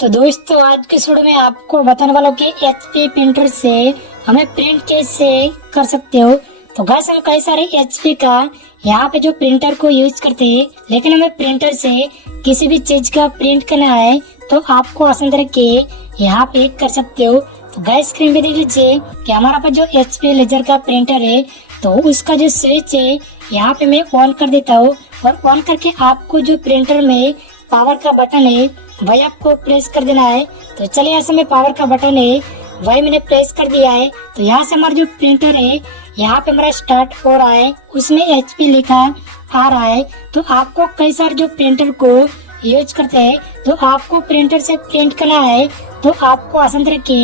तो दोस्तों आज के वीडियो में आपको बताने वाला हूँ कि एचपी प्रिंटर से हमें प्रिंट कैसे कर सकते हो। तो गाइस हम कई सारे एचपी का यहाँ पे जो प्रिंटर को यूज करते हैं, लेकिन हमें प्रिंटर से किसी भी चीज का प्रिंट करना है तो आपको आसान तरीके यहाँ पे कर सकते हो। तो गाइस स्क्रीन पे देख लीजिए कि हमारा पास जो एचपी लेजर का प्रिंटर है तो उसका जो स्विच है यहाँ पे मैं ऑन कर देता हूँ, और ऑन करके आपको जो प्रिंटर में पावर का बटन है वही आपको प्रेस कर देना है। तो चलिए यहाँ से मैं पावर का बटन है वही मैंने प्रेस कर दिया है। तो यहाँ से हमारा जो प्रिंटर है यहाँ पे हमारा स्टार्ट हो रहा है, उसमें एचपी लिखा आ रहा है। तो आपको कई सारे जो प्रिंटर को यूज करते हैं तो आपको प्रिंटर से प्रिंट करना है तो आपको आसान तरीके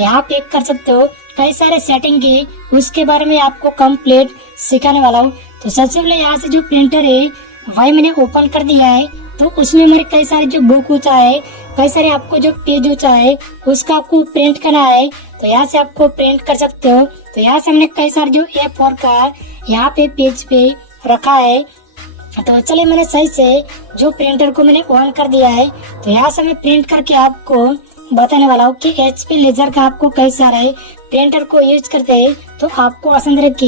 यहाँ पे कर सकते हो। कई सारे सेटिंग की उसके बारे में आपको कंप्लीट सिखाने वाला हूँ। तो सबसे पहले यहाँ से जो प्रिंटर है वही मैंने ओपन कर दिया है। तो उसमें हमारे कई सारे जो बुक होता है, कई सारे आपको जो पेज होता है उसका आपको प्रिंट करना है तो यहाँ से आपको प्रिंट कर सकते हो। तो यहाँ से हमने कई सारे जो A4 का यहाँ पे पेज पे रखा है। तो चलिए मैंने सही से जो प्रिंटर को मैंने ऑन कर दिया है। तो यहाँ से मैं प्रिंट करके आपको बताने वाला हूँ कि एचपी लेजर का आपको कई सारे प्रिंटर को यूज करते हैं तो आपको आसान तरीके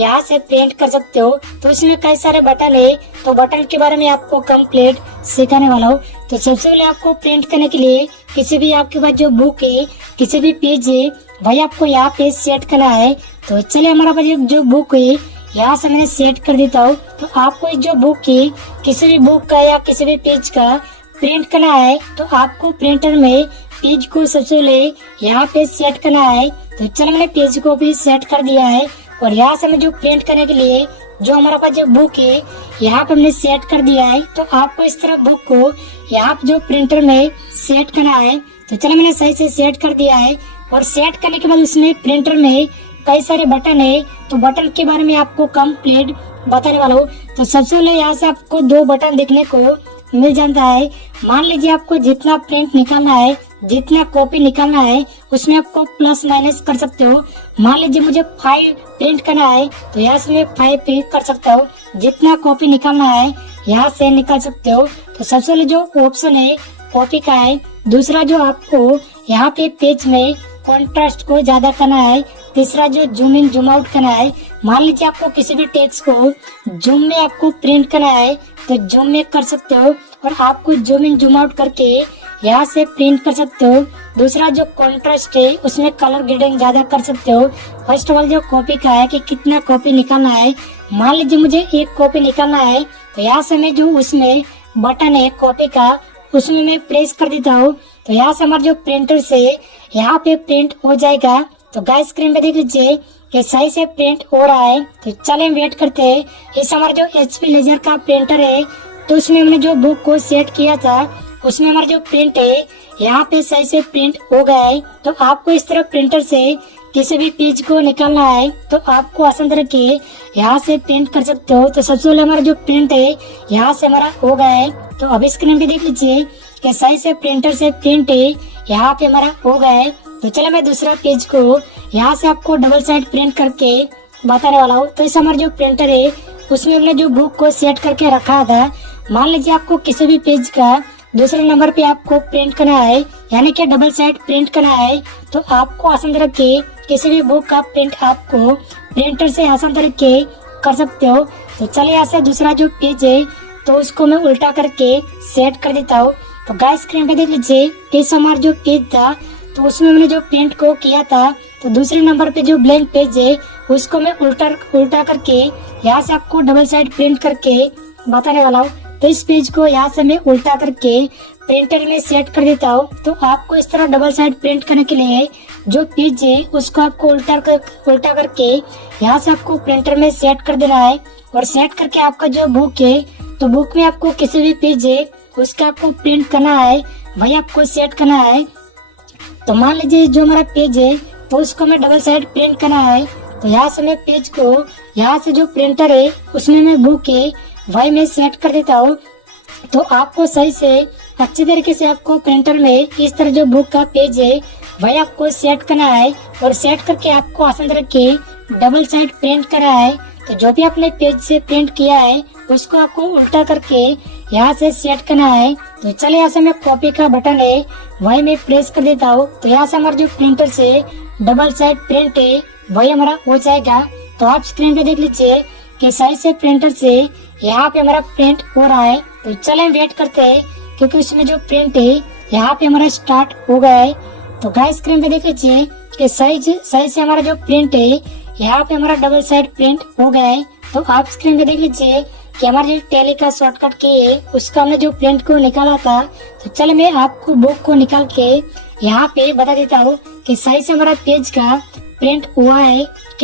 यहाँ से प्रिंट कर सकते हो। तो इसमें कई सारे बटन है तो बटन के बारे में आपको कंप्लीट सिखाने वाला हूँ। तो सबसे पहले आपको प्रिंट करने के लिए किसी भी आपके पास जो बुक है, किसी भी पेज है वही आपको यहाँ पे सेट करना है। तो चलिए हमारा पास जो बुक है यहाँ से मैंने सेट कर देता हूँ। तो आपको जो बुक है किसी भी बुक का या किसी भी पेज का प्रिंट करना है तो आपको प्रिंटर में पेज को सबसे पहले यहाँ पे सेट करना है। तो चलो मैंने पेज को भी सेट कर दिया है, और यहाँ से मैं जो प्रिंट करने के लिए जो हमारा पास जो बुक है यहाँ पे हमने सेट कर दिया है। तो आपको इस तरह बुक को यहाँ पे जो प्रिंटर में सेट करना है। तो चलो मैंने सही से सेट कर दिया है, और सेट करने के बाद उसमें प्रिंटर में कई सारे बटन है तो बटन के बारे में आपको कंप्लीट बताने वाला हूँ। तो सबसे पहले यहाँ से आपको दो बटन देखने को मिल जाता है। मान लीजिए आपको जितना प्रिंट निकालना है, जितना कॉपी निकालना है उसमें आपको प्लस माइनस कर सकते हो। मान लीजिए मुझे 5 प्रिंट करना है तो यहाँ से मैं 5 पे कर सकता हूँ। जितना कॉपी निकालना है यहाँ से निकाल सकते हो। तो सबसे पहले जो ऑप्शन है कॉपी का है। दूसरा जो आपको यहाँ पे पेज में कॉन्ट्रास्ट को ज्यादा करना है। तीसरा जो जूम इन जूम आउट करना है। मान लीजिए आपको किसी भी टेक्स्ट को जूम में आपको प्रिंट करना है तो जूम में कर सकते हो, और आपको जूम इन जूम आउट करके यहाँ से प्रिंट कर सकते हो। दूसरा जो कॉन्ट्रास्ट है उसमें कलर ग्रेडिंग ज्यादा कर सकते हो। फर्स्ट ऑफ ऑल जो कॉपी का है कि कितना कॉपी निकालना है। मान लीजिए मुझे 1 कॉपी निकालना है तो यहाँ से मैं जो उसमें बटन है कॉपी का उसमें मैं प्रेस कर देता हूँ। तो यहाँ से हमारे जो प्रिंटर से यहाँ पे प्रिंट हो जाएगा। तो गाइस स्क्रीन पे देख लीजिए कि सही से प्रिंट हो रहा है। तो चले हम वेट करते हैं। इस हमारा जो एचपी लेजर का प्रिंटर है तो उसमें हमने जो बुक को सेट किया था उसमें हमारा जो प्रिंट है यहाँ पे सही से प्रिंट हो गया है। तो आपको इस तरह प्रिंटर से किसी भी पेज को निकालना है तो आपको आसान तरीके यहाँ से प्रिंट कर सकते हो। तो सबसे पहले हमारा जो प्रिंट है यहाँ से हमारा हो गया है। तो अभी स्क्रीन पे देख लीजिए कि सही से प्रिंटर से प्रिंट है यहाँ पे हमारा हो गया है। तो चलो मैं दूसरा पेज को यहाँ से आपको डबल साइड प्रिंट करके बताने वाला हूँ। तो इस हमारा जो प्रिंटर है उसमें हमने जो बुक को सेट करके रखा था। मान लीजिए आपको किसी भी पेज का दूसरे नंबर पे आपको प्रिंट करना है, यानी कि डबल साइड प्रिंट करना है। तो आपको आसान तरीके किसी भी बुक का प्रिंट आपको प्रिंटर से आसान तरीके कर सकते हो। तो चलिए यहाँ से दूसरा जो पेज है तो उसको मैं उल्टा करके सेट कर देता हूँ। तो गाइस स्क्रीन पे देख लीजिए इस हमारा जो पेज था तो उसमें मैंने जो प्रिंट को किया था तो दूसरे नंबर पे जो ब्लैंक पेज है उसको मैं उल्टा करके यहाँ से आपको डबल साइड प्रिंट करके बताने वाला हूँ। तो इस पेज को यहाँ से मैं उल्टा करके प्रिंटर में सेट कर देता हूँ। तो आपको इस तरह डबल साइड प्रिंट करने के लिए जो पेज है उसको आपको उल्टा करके यहाँ से आपको प्रिंटर में सेट कर देना है, और सेट करके आपका जो बुक है तो बुक में आपको किसी भी पेज है उसका आपको प्रिंट करना है वही आपको सेट करना है। तो मान लीजिए जो हमारा पेज है तो उसको मैं डबल साइड प्रिंट करना है। तो यहाँ से मैं पेज को यहाँ से जो प्रिंटर है उसमें मैं बुक है वही मैं सेट कर देता हूँ। तो आपको सही से अच्छी तरीके से आपको प्रिंटर में इस तरह जो बुक का पेज है वही आपको सेट करना है, और सेट करके आपको आसान तरीके डबल साइड प्रिंट करना है। तो जो भी आपने पेज से प्रिंट किया है उसको आपको उल्टा करके यहाँ से सेट करना है। तो चले यहाँ से मैं कॉपी का बटन है वही मैं प्रेस कर देता हूँ। तो यहाँ से हमारा जो प्रिंटर से डबल साइड प्रिंट है वही हमारा हो जाएगा। तो आप स्क्रीन पे देख लीजिए कि सही से प्रिंटर से यहाँ पे हमारा प्रिंट हो रहा है। तो चले वेट करते हैं क्योंकि उसमें जो प्रिंट है यहाँ पे हमारा स्टार्ट हो गया है। तो गाइस स्क्रीन पे देख लीजिए कि सही से हमारा जो प्रिंट है यहाँ पे हमारा डबल साइड प्रिंट हो गया है। तो आप स्क्रीन पे देख लीजिए कि हमारा जो टैली का शॉर्टकट की है उसका हमने जो प्रिंट को निकाला था। तो चले मैं आपको बुक को निकाल के यहाँ पे बता देता हूँ कि सही से हमारा पेज का प्रिंट हुआ है कि